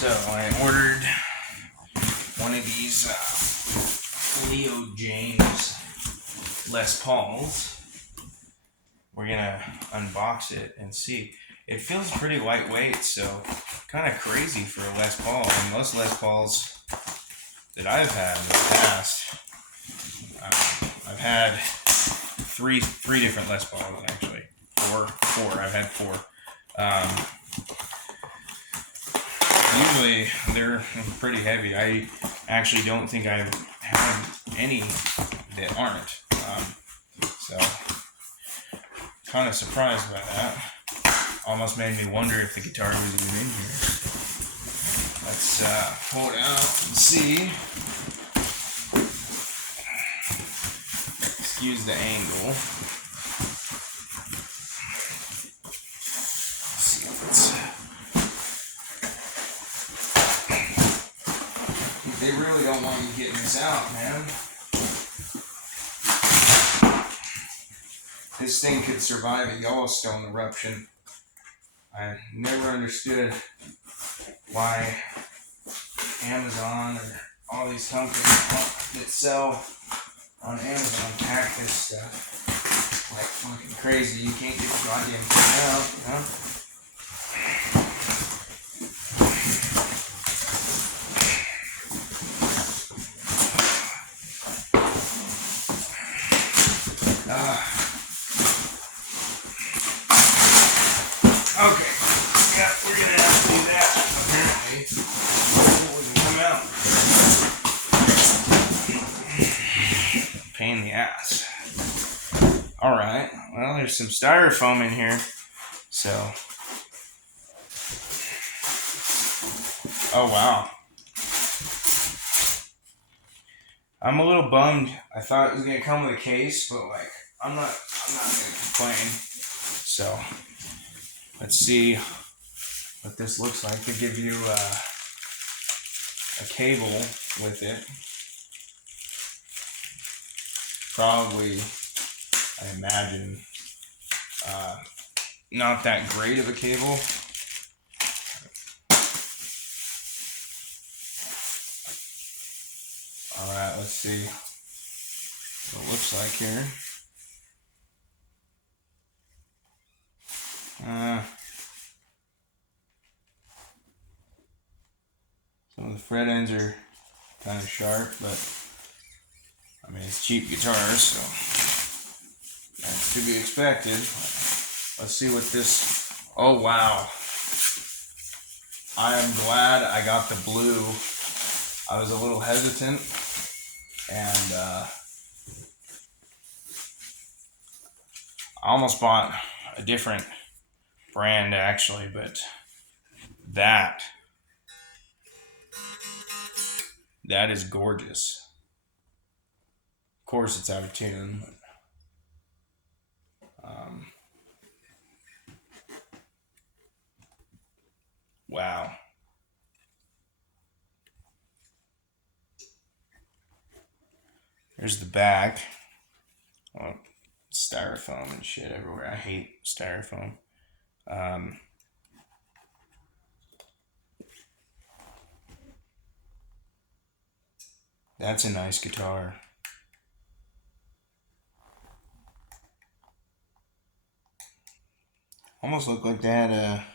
So I ordered one of these Leo Jaymz Les Pauls. We're gonna unbox it and see. It feels pretty lightweight, so kind of crazy for a Les Paul. And most Les Pauls that I've had in the past, I've had three different Les Pauls actually. Four. I've had four. Usually they're pretty heavy. I actually don't think I've had any that aren't. So kind of surprised by that. Almost made me wonder if the guitar was even in here. Let's pull it out and see. Excuse the angle. Let's see if it's... They really don't want me getting this out, man. This thing could survive a Yellowstone eruption. I never understood why Amazon or all these companies that sell on Amazon pack this stuff like fucking crazy. You can't get the goddamn thing out, you know? Okay, yeah, we're gonna have to do that, apparently, before we can come out. Pain in the ass. Alright, well, there's some styrofoam in here, so. Oh, wow. I'm a little bummed. I thought it was gonna come with a case, but like, I'm not gonna complain. So, let's see what this looks like. They give you a cable with it. Probably, I imagine, not that great of a cable. Alright, let's see what it looks like here. Some of the fret ends are kind of sharp, but I mean, it's cheap guitars, so that's to be expected. Let's see what this... Oh, wow. I am glad I got the blue. I was a little hesitant, and I almost bought a different brand, actually, but that is gorgeous. Of course, it's out of tune. Wow. There's the back. Oh, styrofoam and shit everywhere. I hate styrofoam. That's a nice guitar. Almost look like they had a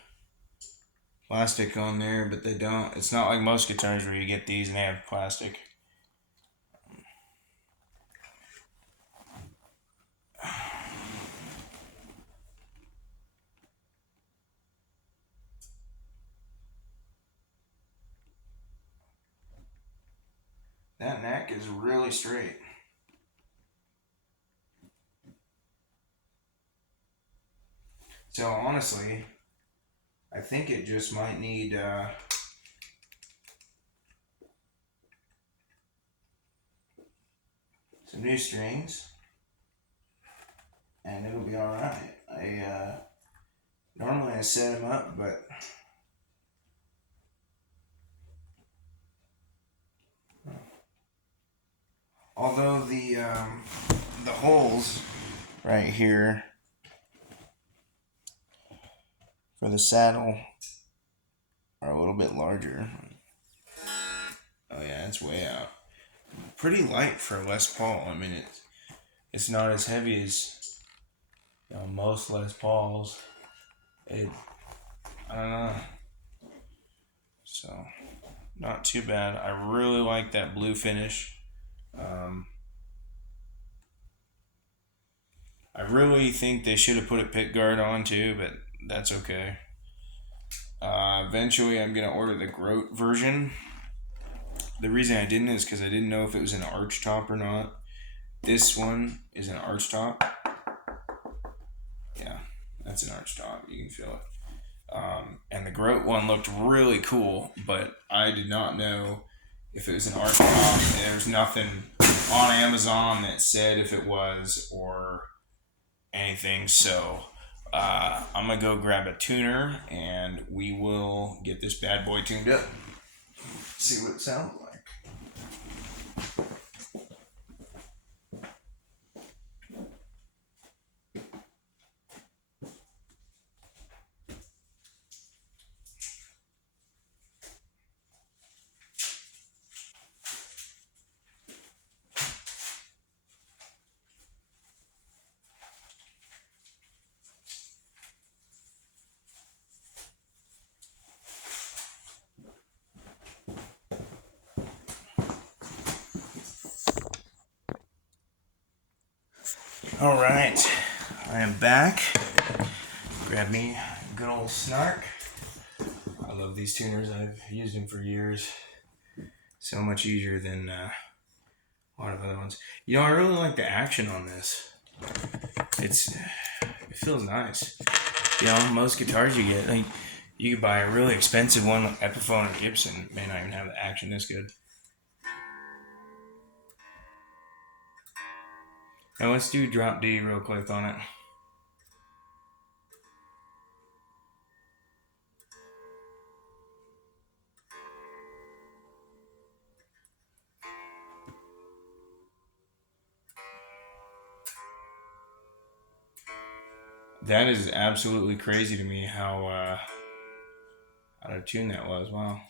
plastic on there, but they don't. It's not like most guitars where you get these and they have plastic. That neck is really straight. So honestly, I think it just might need some new strings, and it'll be all right. Normally I set them up, but although the holes right here for the saddle are a little little bit larger. Oh yeah, it's way out. Pretty light for a Les Paul. I mean, it's not as heavy as most Les Pauls. I don't know. So, not too bad. I really like that blue finish. I really think they should have put a pick guard on too, but that's okay. Eventually, I'm going to order the Groat version. The reason I didn't is because I didn't know if it was an arch top or not. This one is an arch top. Yeah, that's an arch top. You can feel it. And the Groat one looked really cool, but I did not know if it was an arch top. There's nothing on Amazon that said if it was or anything. So I'm going to go grab a tuner and we will get this bad boy tuned up. See what it sounds like. All right, I am back. Grab me a good old Snark. I love these tuners. I've used them for years. So much easier than a lot of other ones. I really like the action on this. It feels nice. Most guitars you get, like, you could buy a really expensive one like Epiphone or Gibson, may not even have the action this good. Now let's do drop D real quick on it. That is absolutely crazy to me how out of tune that was. Wow.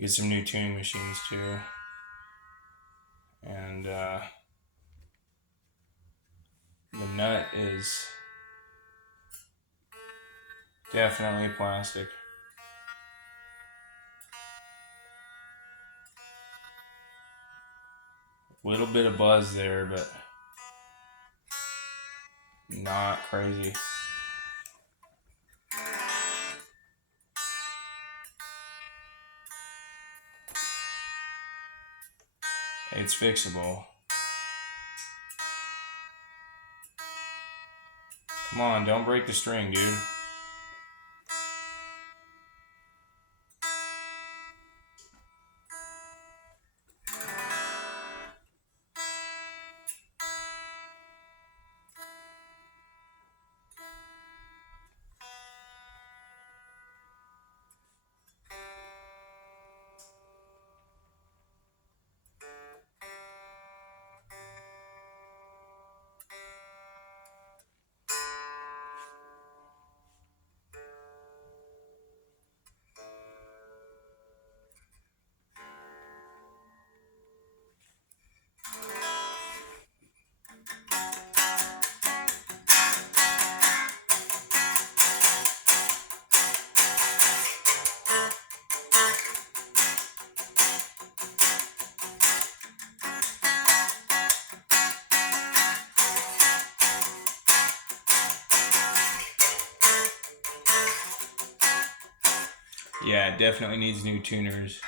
Get some new tuning machines too. And the nut is definitely plastic. Little bit of buzz there, but not crazy. It's fixable. Come on, don't break the string, dude. Yeah, it definitely needs new tuners.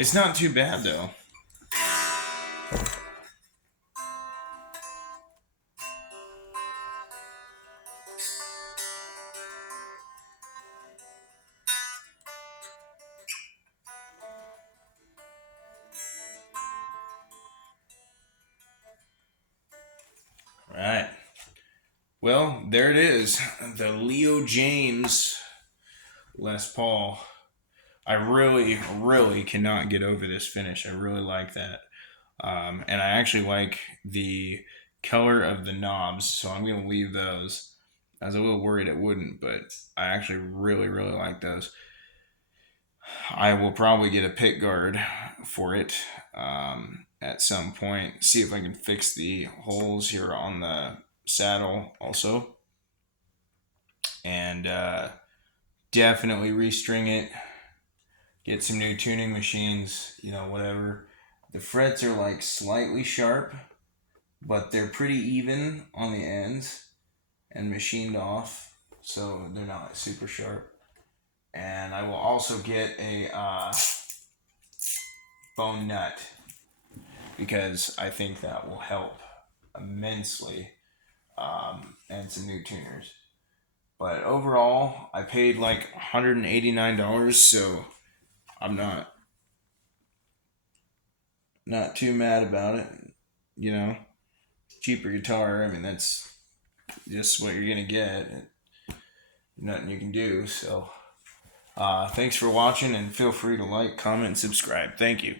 It's not too bad though. All right. Well, there it is. The Leo Jaymz Les Paul. I really, really cannot get over this finish. I really like that. And I actually like the color of the knobs, so I'm going to leave those. I was a little worried it wouldn't, but I actually really, really like those. I will probably get a pick guard for it at some point. See if I can fix the holes here on the saddle also. And definitely restring it. Get some new tuning machines, whatever. The frets are like slightly sharp, but they're pretty even on the ends and machined off, so they're not super sharp. And I will also get a bone nut because I think that will help immensely, and some new tuners. But overall, I paid like $189, so I'm not too mad about it. Cheaper guitar. I mean, that's just what you're gonna get. Nothing you can do. So, thanks for watching, and feel free to like, comment, and subscribe. Thank you.